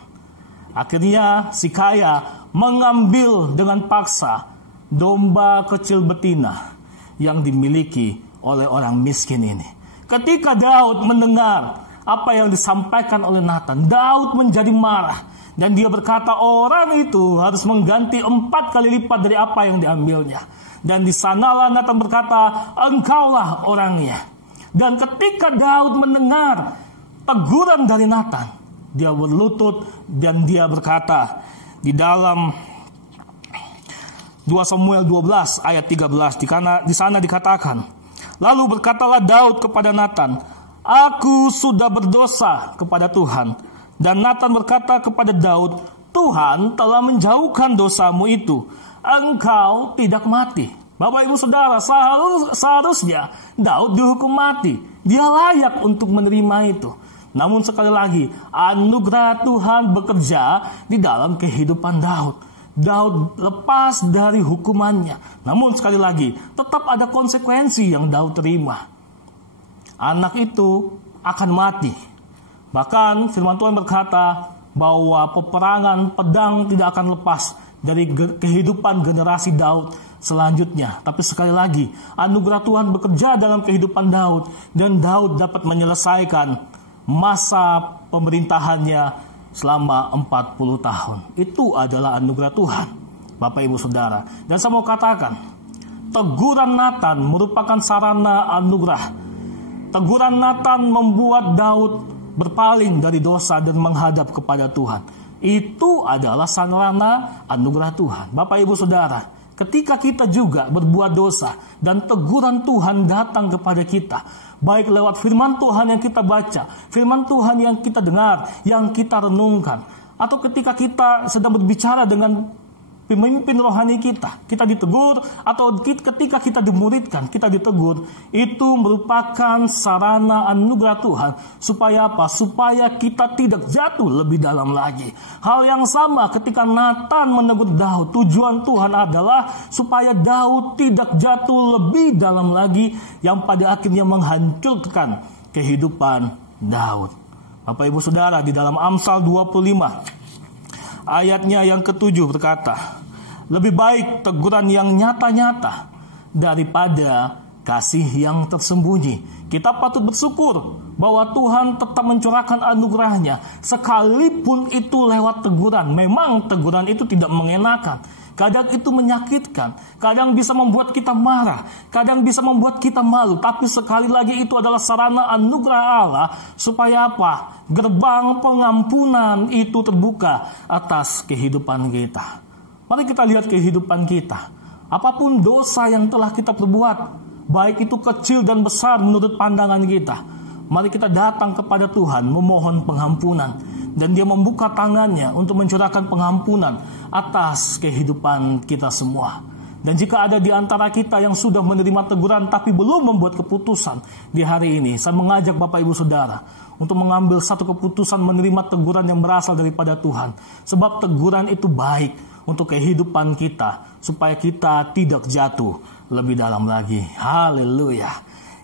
Akhirnya si kaya mengambil dengan paksa domba kecil betina yang dimiliki oleh orang miskin ini. Ketika Daud mendengar apa yang disampaikan oleh Nathan, Daud menjadi marah. Dan dia berkata orang itu harus mengganti 4 kali lipat dari apa yang diambilnya. Dan di sanalah Nathan berkata, engkaulah orangnya. Dan ketika Daud mendengar teguran dari Nathan, dia berlutut dan dia berkata di dalam 2 Samuel 12 ayat 13, di sana dikatakan, lalu berkatalah Daud kepada Nathan, aku sudah berdosa kepada Tuhan. Dan Nathan berkata kepada Daud, Tuhan telah menjauhkan dosamu itu, engkau tidak mati. Bapak ibu saudara, seharusnya Daud dihukum mati. Dia layak untuk menerima itu. Namun sekali lagi, anugerah Tuhan bekerja di dalam kehidupan Daud. Daud lepas dari hukumannya. Namun sekali lagi, tetap ada konsekuensi yang Daud terima. Anak itu akan mati. Bahkan firman Tuhan berkata bahwa peperangan pedang tidak akan lepas dari kehidupan generasi Daud selanjutnya. Tapi sekali lagi, anugerah Tuhan bekerja dalam kehidupan Daud. Dan Daud dapat menyelesaikan masa pemerintahannya selama 40 tahun. Itu adalah anugerah Tuhan, Bapak Ibu Saudara. Dan saya mau katakan, teguran Nathan merupakan sarana anugerah. Teguran Nathan membuat Daud berpaling dari dosa dan menghadap kepada Tuhan. Itu adalah sarana anugerah Tuhan. Bapak Ibu Saudara, ketika kita juga berbuat dosa dan teguran Tuhan datang kepada kita, baik lewat firman Tuhan yang kita baca, firman Tuhan yang kita dengar, yang kita renungkan, atau ketika kita sedang berbicara dengan pemimpin rohani kita ditegur, atau ketika kita dimuridkan, kita ditegur, itu merupakan sarana anugerah Tuhan. Supaya apa? Supaya kita tidak jatuh lebih dalam lagi. Hal yang sama ketika Nathan menegur Daud, tujuan Tuhan adalah supaya Daud tidak jatuh lebih dalam lagi, yang pada akhirnya menghancurkan kehidupan Daud. Bapak Ibu Saudara, di dalam Amsal 25 ayatnya yang ke-7 berkata, lebih baik teguran yang nyata-nyata daripada kasih yang tersembunyi. Kita patut bersyukur bahwa Tuhan tetap mencurahkan anugerahnya, sekalipun itu lewat teguran. Memang teguran itu tidak mengenakan, kadang itu menyakitkan, kadang bisa membuat kita marah, kadang bisa membuat kita malu. Tapi sekali lagi itu adalah sarana anugerah Allah, supaya apa? Gerbang pengampunan itu terbuka atas kehidupan kita. Mari kita lihat kehidupan kita. Apapun dosa yang telah kita perbuat, baik itu kecil dan besar menurut pandangan kita, mari kita datang kepada Tuhan memohon pengampunan. Dan Dia membuka tangannya untuk mencurahkan pengampunan atas kehidupan kita semua. Dan jika ada di antara kita yang sudah menerima teguran tapi belum membuat keputusan di hari ini, saya mengajak Bapak Ibu Saudara untuk mengambil satu keputusan menerima teguran yang berasal daripada Tuhan. Sebab teguran itu baik untuk kehidupan kita, supaya kita tidak jatuh lebih dalam lagi. Haleluya.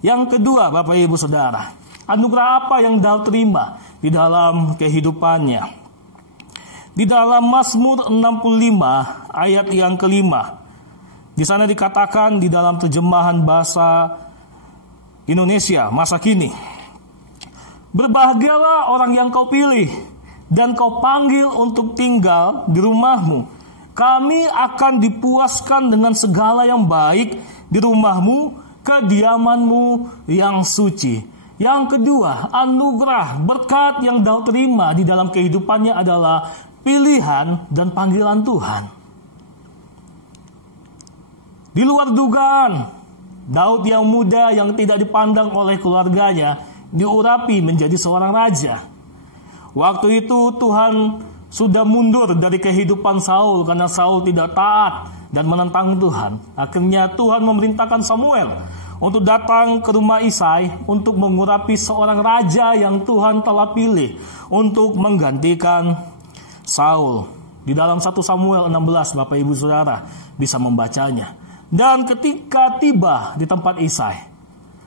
Yang kedua, Bapak Ibu Saudara, anugerah apa yang Daud terima di dalam kehidupannya? Di dalam Mazmur 65 ayat yang kelima, di sana dikatakan di dalam terjemahan bahasa Indonesia masa kini, berbahagialah orang yang kau pilih dan kau panggil untuk tinggal di rumahmu. Kami akan dipuaskan dengan segala yang baik di rumahmu, kediamanmu yang suci. Yang kedua, anugerah, berkat yang Daud terima di dalam kehidupannya adalah pilihan dan panggilan Tuhan. Di luar dugaan, Daud yang muda yang tidak dipandang oleh keluarganya diurapi menjadi seorang raja. Waktu itu Tuhan sudah mundur dari kehidupan Saul karena Saul tidak taat dan menentang Tuhan. Akhirnya Tuhan memerintahkan Samuel untuk datang ke rumah Isai untuk mengurapi seorang raja yang Tuhan telah pilih untuk menggantikan Saul. Di dalam 1 Samuel 16, Bapak Ibu Saudara bisa membacanya. Dan ketika tiba di tempat Isai,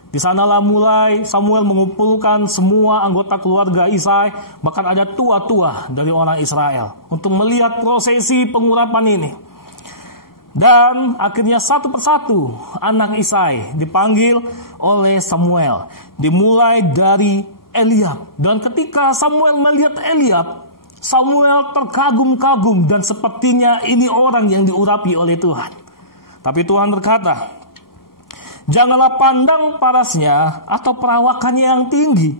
di sanalah mulai Samuel mengumpulkan semua anggota keluarga Isai, bahkan ada tua-tua dari orang Israel, untuk melihat prosesi pengurapan ini. Dan akhirnya satu persatu anak Isai dipanggil oleh Samuel, dimulai dari Eliab. Dan ketika Samuel melihat Eliab, Samuel terkagum-kagum dan sepertinya ini orang yang diurapi oleh Tuhan. Tapi Tuhan berkata, janganlah pandang parasnya atau perawakannya yang tinggi,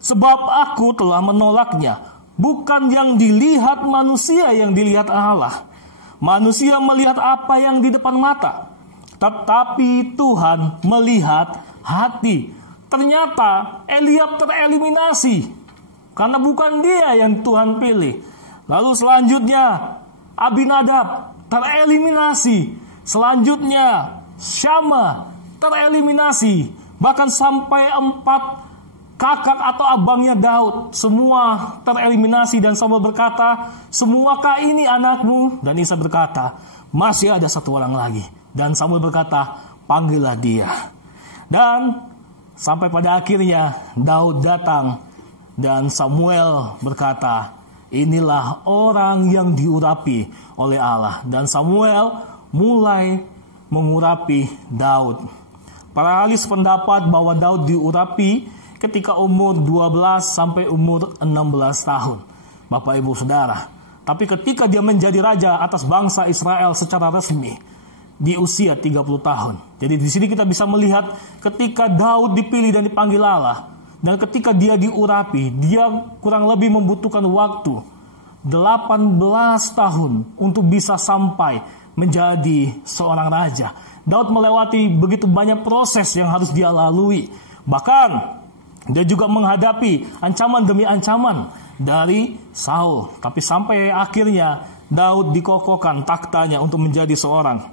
sebab aku telah menolaknya. Bukan yang dilihat manusia yang dilihat Allah. Manusia melihat apa yang di depan mata, tetapi Tuhan melihat hati. Ternyata Eliab tereliminasi karena bukan dia yang Tuhan pilih. Lalu selanjutnya Abinadab tereliminasi. Selanjutnya Syama tereliminasi. Bahkan sampai 4 kakak atau abangnya Daud semua tereliminasi. Dan Samuel berkata, semuakah ini anakmu? Dan Isai berkata, masih ada satu orang lagi. Dan Samuel berkata, panggillah dia. Dan sampai pada akhirnya Daud datang dan Samuel berkata, inilah orang yang diurapi oleh Allah. Dan Samuel mulai mengurapi Daud. Para ahli sependapat bahwa Daud diurapi ketika umur 12 sampai umur 16 tahun. Bapak Ibu Saudara. Tapi ketika dia menjadi raja atas bangsa Israel secara resmi di usia 30 tahun. Jadi di sini kita bisa melihat ketika Daud dipilih dan dipanggil Allah, dan ketika dia diurapi, dia kurang lebih membutuhkan waktu 18 tahun untuk bisa sampai menjadi seorang raja. Daud melewati begitu banyak proses yang harus dia lalui. Bahkan dia juga menghadapi ancaman demi ancaman dari Saul. Tapi sampai akhirnya Daud dikokohkan taktanya untuk menjadi seorang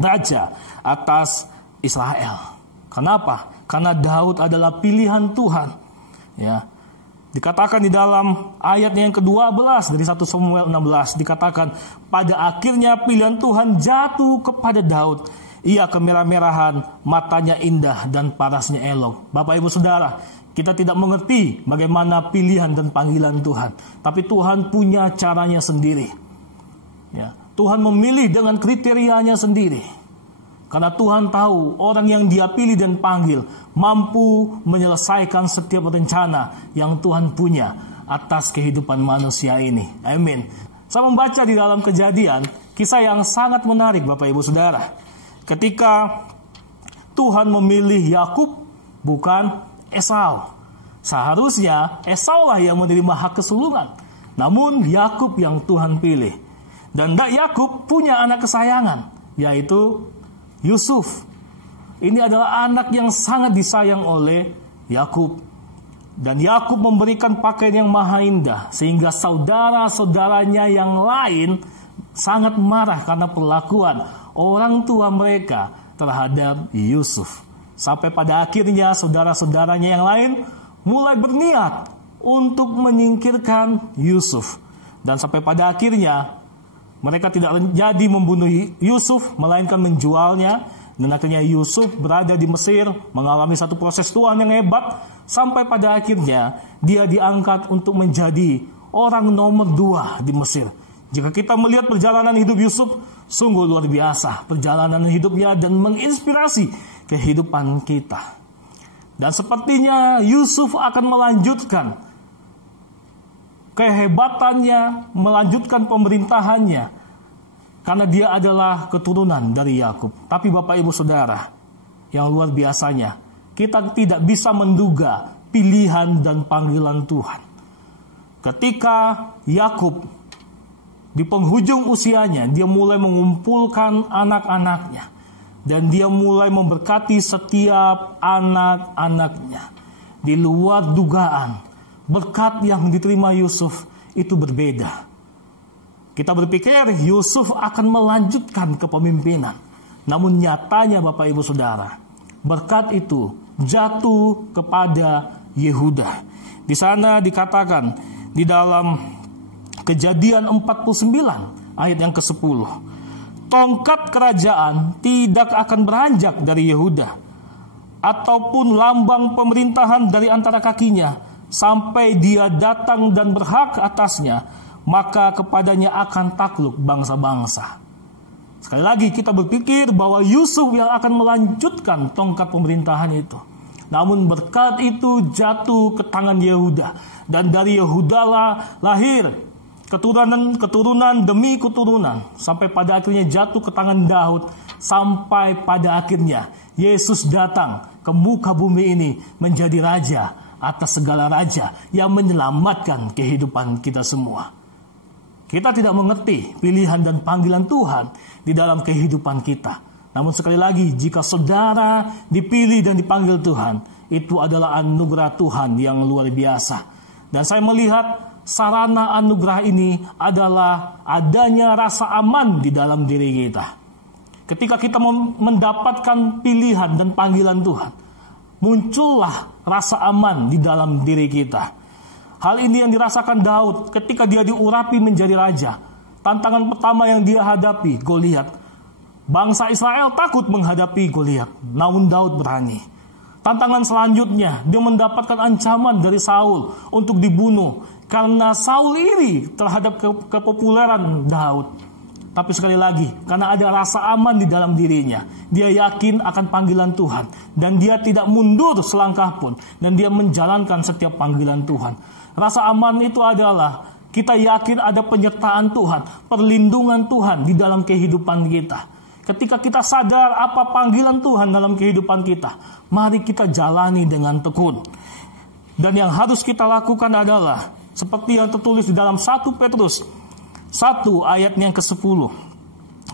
raja atas Israel. Kenapa? Karena Daud adalah pilihan Tuhan. Ya. Dikatakan di dalam ayat yang ke-12 dari 1 Samuel 16, dikatakan, pada akhirnya pilihan Tuhan jatuh kepada Daud. Ia kemerah-merahan, matanya indah dan parasnya elok. Bapak Ibu Saudara, kita tidak mengerti bagaimana pilihan dan panggilan Tuhan. Tapi Tuhan punya caranya sendiri. Ya, Tuhan memilih dengan kriterianya sendiri. Karena Tuhan tahu orang yang dia pilih dan panggil mampu menyelesaikan setiap rencana yang Tuhan punya atas kehidupan manusia ini. Amin. Saya membaca di dalam Kejadian kisah yang sangat menarik, Bapak Ibu Saudara. Ketika Tuhan memilih Yakub bukan Esau. Seharusnya Esau lah yang menerima hak kesulungan. Namun Yakub yang Tuhan pilih. Dan Yakub punya anak kesayangan, yaitu Yusuf. Ini adalah anak yang sangat disayang oleh Yakub. Dan Yakub memberikan pakaian yang maha indah, sehingga saudara-saudaranya yang lain sangat marah karena perlakuan orang tua mereka terhadap Yusuf. Sampai pada akhirnya saudara-saudaranya yang lain mulai berniat untuk menyingkirkan Yusuf. Dan sampai pada akhirnya mereka tidak jadi membunuh Yusuf, melainkan menjualnya. Dan akhirnya Yusuf berada di Mesir, mengalami satu proses Tuhan yang hebat. Sampai pada akhirnya dia diangkat untuk menjadi orang nomor 2 di Mesir. Jika kita melihat perjalanan hidup Yusuf, sungguh luar biasa perjalanan hidupnya dan menginspirasi kehidupan kita. Dan sepertinya Yusuf akan melanjutkan kehebatannya, melanjutkan pemerintahannya, karena dia adalah keturunan dari Yakub. Tapi Bapak Ibu Saudara, yang luar biasanya, kita tidak bisa menduga pilihan dan panggilan Tuhan. Ketika Yakub di penghujung usianya, dia mulai mengumpulkan anak-anaknya dan dia mulai memberkati setiap anak-anaknya. Di luar dugaan, berkat yang diterima Yusuf itu berbeda. Kita berpikir Yusuf akan melanjutkan kepemimpinan. Namun nyatanya Bapak Ibu Saudara, berkat itu jatuh kepada Yehuda. Di sana dikatakan di dalam Kejadian 49 ayat yang ke-10. Tongkat kerajaan tidak akan beranjak dari Yehuda, ataupun lambang pemerintahan dari antara kakinya, sampai dia datang dan berhak atasnya, maka kepadanya akan takluk bangsa-bangsa. Sekali lagi kita berpikir bahwa Yusuf yang akan melanjutkan tongkat pemerintahan itu. Namun berkat itu jatuh ke tangan Yehuda. Dan dari Yehuda lahir keturunan demi keturunan. Sampai pada akhirnya jatuh ke tangan Daud. Sampai pada akhirnya Yesus datang ke muka bumi ini menjadi raja atas segala raja yang menyelamatkan kehidupan kita semua. Kita tidak mengerti pilihan dan panggilan Tuhan di dalam kehidupan kita. Namun sekali lagi, jika saudara dipilih dan dipanggil Tuhan, itu adalah anugerah Tuhan yang luar biasa. Dan saya melihat sarana anugerah ini adalah adanya rasa aman di dalam diri kita. Ketika kita mendapatkan pilihan dan panggilan Tuhan, muncullah rasa aman di dalam diri kita. Hal ini yang dirasakan Daud ketika dia diurapi menjadi raja. Tantangan pertama yang dia hadapi, Goliat. Bangsa Israel takut menghadapi Goliat, namun Daud berani. Tantangan selanjutnya, dia mendapatkan ancaman dari Saul untuk dibunuh karena Saul iri terhadap kepopuleran Daud. Tapi sekali lagi, karena ada rasa aman di dalam dirinya, dia yakin akan panggilan Tuhan dan dia tidak mundur selangkah pun, dan dia menjalankan setiap panggilan Tuhan. Rasa aman itu adalah kita yakin ada penyertaan Tuhan, perlindungan Tuhan di dalam kehidupan kita. Ketika kita sadar apa panggilan Tuhan dalam kehidupan kita, mari kita jalani dengan tekun. Dan yang harus kita lakukan adalah seperti yang tertulis di dalam 1 Petrus 1 ayat yang ke-10.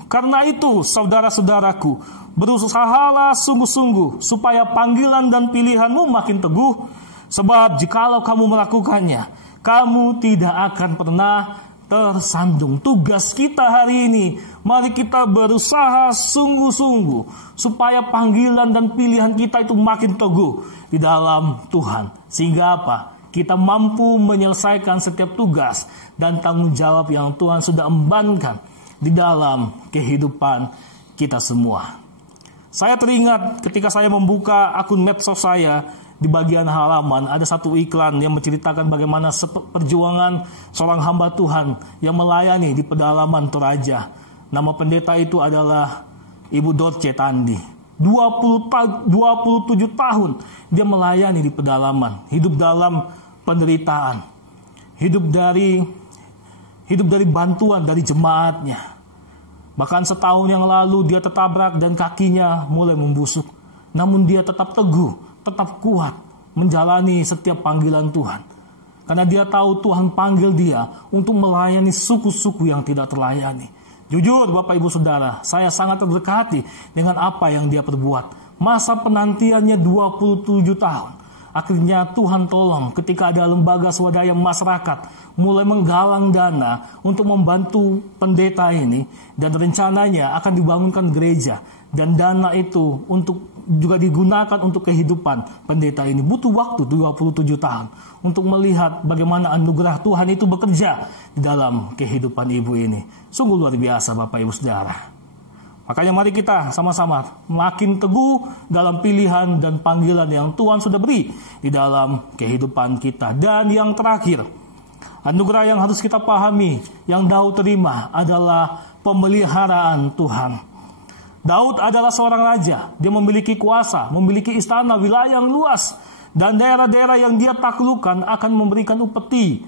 Karena itu saudara-saudaraku, berusahalah sungguh-sungguh supaya panggilan dan pilihanmu makin teguh. Sebab jikalau kamu melakukannya, kamu tidak akan pernah tersandung. Tugas kita hari ini, mari kita berusaha sungguh-sungguh supaya panggilan dan pilihan kita itu makin teguh di dalam Tuhan. Sehingga apa? Kita mampu menyelesaikan setiap tugas dan tanggung jawab yang Tuhan sudah embankan di dalam kehidupan kita semua. Saya teringat ketika saya membuka akun medsos saya, di bagian halaman ada satu iklan yang menceritakan bagaimana perjuangan seorang hamba Tuhan yang melayani di pedalaman Toraja. Nama pendeta itu adalah Ibu Dorce Tandi. 27 tahun dia melayani di pedalaman, hidup dalam penderitaan, hidup dari bantuan dari jemaatnya. Bahkan setahun yang lalu dia tertabrak dan kakinya mulai membusuk. Namun dia tetap teguh, tetap kuat menjalani setiap panggilan Tuhan. Karena dia tahu Tuhan panggil dia untuk melayani suku-suku yang tidak terlayani. Jujur Bapak Ibu Saudara, saya sangat terberkati dengan apa yang dia perbuat. Masa penantiannya 27 tahun. Akhirnya Tuhan tolong ketika ada lembaga swadaya masyarakat mulai menggalang dana untuk membantu pendeta ini. Dan rencananya akan dibangunkan gereja. Dan dana itu juga digunakan untuk kehidupan pendeta ini. Butuh waktu 27 tahun untuk melihat bagaimana anugerah Tuhan itu bekerja di dalam kehidupan ibu ini. Sungguh luar biasa Bapak Ibu Saudara. Makanya mari kita sama-sama makin teguh dalam pilihan dan panggilan yang Tuhan sudah beri di dalam kehidupan kita. Dan yang terakhir, anugerah yang harus kita pahami yang Daud terima adalah pemeliharaan Tuhan. Daud adalah seorang raja. Dia memiliki kuasa, memiliki istana, wilayah yang luas. Dan daerah-daerah yang dia taklukkan akan memberikan upeti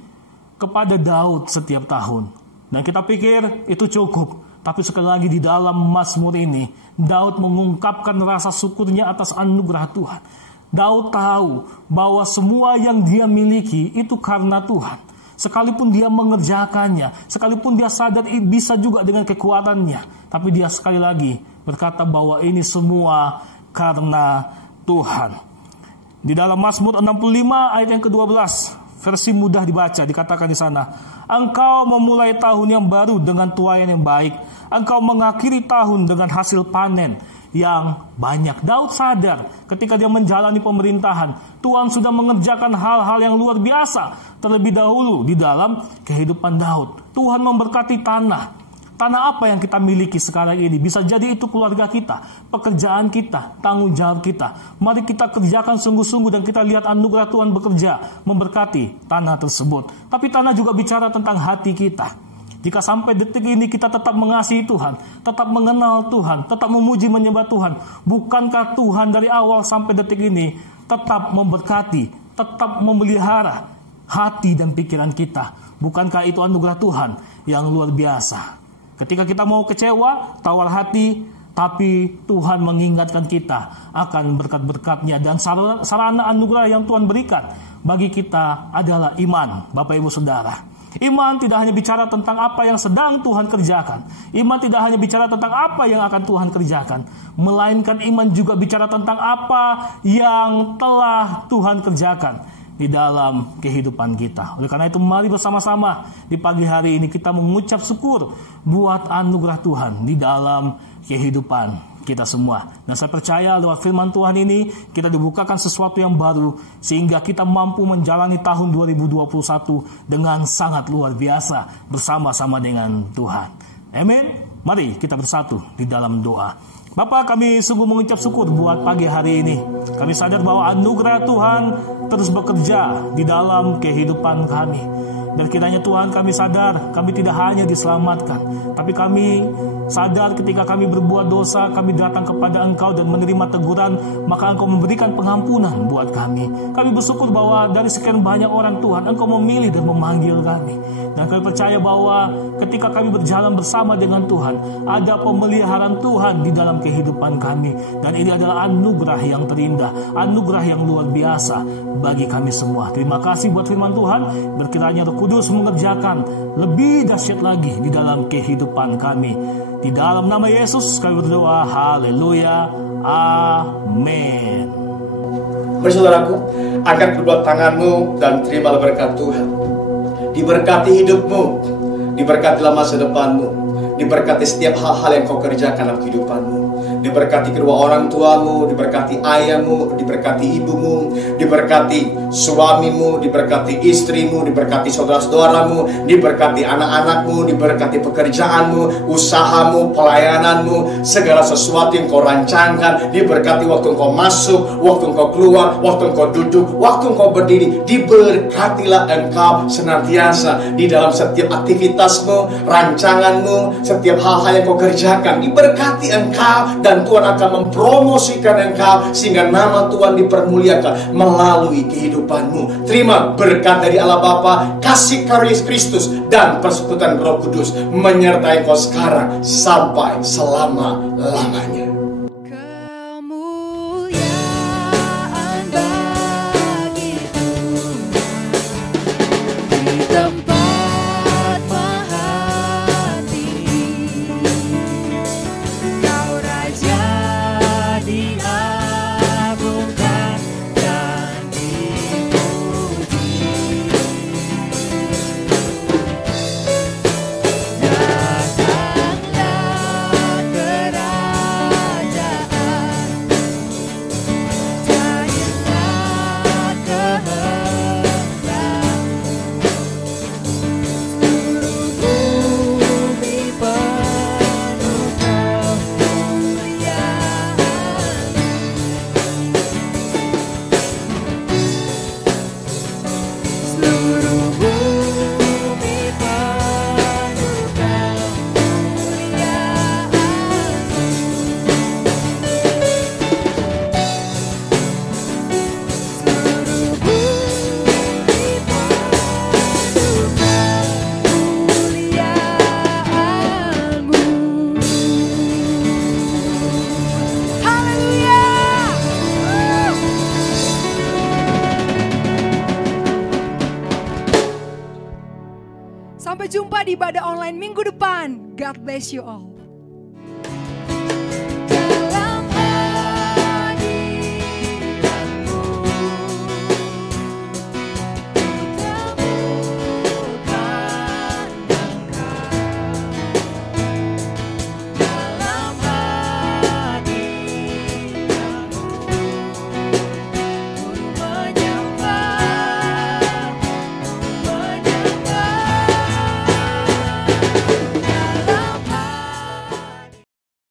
kepada Daud setiap tahun. Dan kita pikir itu cukup. Tapi sekali lagi di dalam Mazmur ini, Daud mengungkapkan rasa syukurnya atas anugerah Tuhan. Daud tahu bahwa semua yang dia miliki itu karena Tuhan. Sekalipun dia mengerjakannya, sekalipun dia sadar bisa juga dengan kekuatannya, tapi dia sekali lagi berkata bahwa ini semua karena Tuhan. Di dalam Mazmur 65 ayat yang ke-12, versi mudah dibaca, dikatakan di sana, Engkau memulai tahun yang baru dengan tuaian yang baik, Engkau mengakhiri tahun dengan hasil panen yang banyak. Daud sadar ketika dia menjalani pemerintahan, Tuhan sudah mengerjakan hal-hal yang luar biasa terlebih dahulu di dalam kehidupan Daud. Tuhan memberkati tanah apa yang kita miliki sekarang ini. Bisa jadi itu keluarga kita, pekerjaan kita, tanggung jawab kita. Mari kita kerjakan sungguh-sungguh dan kita lihat anugerah Tuhan bekerja memberkati tanah tersebut. Tapi tanah juga bicara tentang hati kita. Jika sampai detik ini kita tetap mengasihi Tuhan, tetap mengenal Tuhan, tetap memuji menyembah Tuhan, bukankah Tuhan dari awal sampai detik ini tetap memberkati, tetap memelihara hati dan pikiran kita? Bukankah itu anugerah Tuhan yang luar biasa? Ketika kita mau kecewa, tawar hati, tapi Tuhan mengingatkan kita akan berkat-berkat-Nya, dan sarana anugerah yang Tuhan berikan bagi kita adalah iman, Bapak Ibu Saudara. Iman tidak hanya bicara tentang apa yang sedang Tuhan kerjakan. Iman tidak hanya bicara tentang apa yang akan Tuhan kerjakan, melainkan iman juga bicara tentang apa yang telah Tuhan kerjakan di dalam kehidupan kita. Oleh karena itu mari bersama-sama di pagi hari ini kita mengucap syukur buat anugerah Tuhan di dalam kehidupan kita semua. Dan saya percaya lewat firman Tuhan ini kita dibukakan sesuatu yang baru sehingga kita mampu menjalani tahun 2021 dengan sangat luar biasa bersama-sama dengan Tuhan. Amin. Mari kita bersatu di dalam doa. Bapa, kami sungguh mengucap syukur buat pagi hari ini. Kami sadar bahwa anugerah Tuhan terus bekerja di dalam kehidupan kami. Dan kiranya Tuhan, kami sadar kami tidak hanya diselamatkan, tapi kami sadar ketika kami berbuat dosa, kami datang kepada Engkau dan menerima teguran, maka Engkau memberikan pengampunan buat kami. Kami bersyukur bahwa dari sekian banyak orang Tuhan, Engkau memilih dan memanggil kami. Dan kami percaya bahwa ketika kami berjalan bersama dengan Tuhan, ada pemeliharaan Tuhan di dalam kehidupan kami. Dan ini adalah anugerah yang terindah, anugerah yang luar biasa bagi kami semua. Terima kasih buat firman Tuhan. Berkiranya Roh Kudus mengerjakan lebih dahsyat lagi di dalam kehidupan kami. Di dalam nama Yesus kami berdoa. Haleluya. Amin. Mari saudaraku, angkat kedua tanganmu dan terimalah berkat Tuhan. Diberkati hidupmu, diberkatilah masa depanmu, diberkati setiap hal-hal yang kau kerjakan dalam kehidupanmu. Diberkati kedua orang tuamu, diberkati ayahmu, diberkati ibumu, diberkati suamimu, diberkati istrimu, diberkati saudara-saudaramu, diberkati anak-anakmu, diberkati pekerjaanmu, usahamu, pelayananmu, segala sesuatu yang kau rancangkan. Diberkati waktu kau masuk, waktu kau keluar, waktu kau duduk, waktu kau berdiri. Diberkatilah engkau senantiasa di dalam setiap aktivitasmu, rancanganmu, setiap hal-hal yang kau kerjakan. Diberkati engkau, dan Tuhan akan mempromosikan engkau sehingga nama Tuhan dipermuliakan melalui kehidupanmu. Terima berkat dari Allah Bapa, kasih karunia Kristus dan persekutuan Roh Kudus menyertai engkau sekarang sampai selama-lamanya. Kemuliaan bagi Tuhan di tempat maha tinggi. Kau Raja diagungkan dan dipuji. Datanglah kerajaan, jadilah kehendak-Mu. Sampai jumpa di ibadah online minggu depan. God bless you all.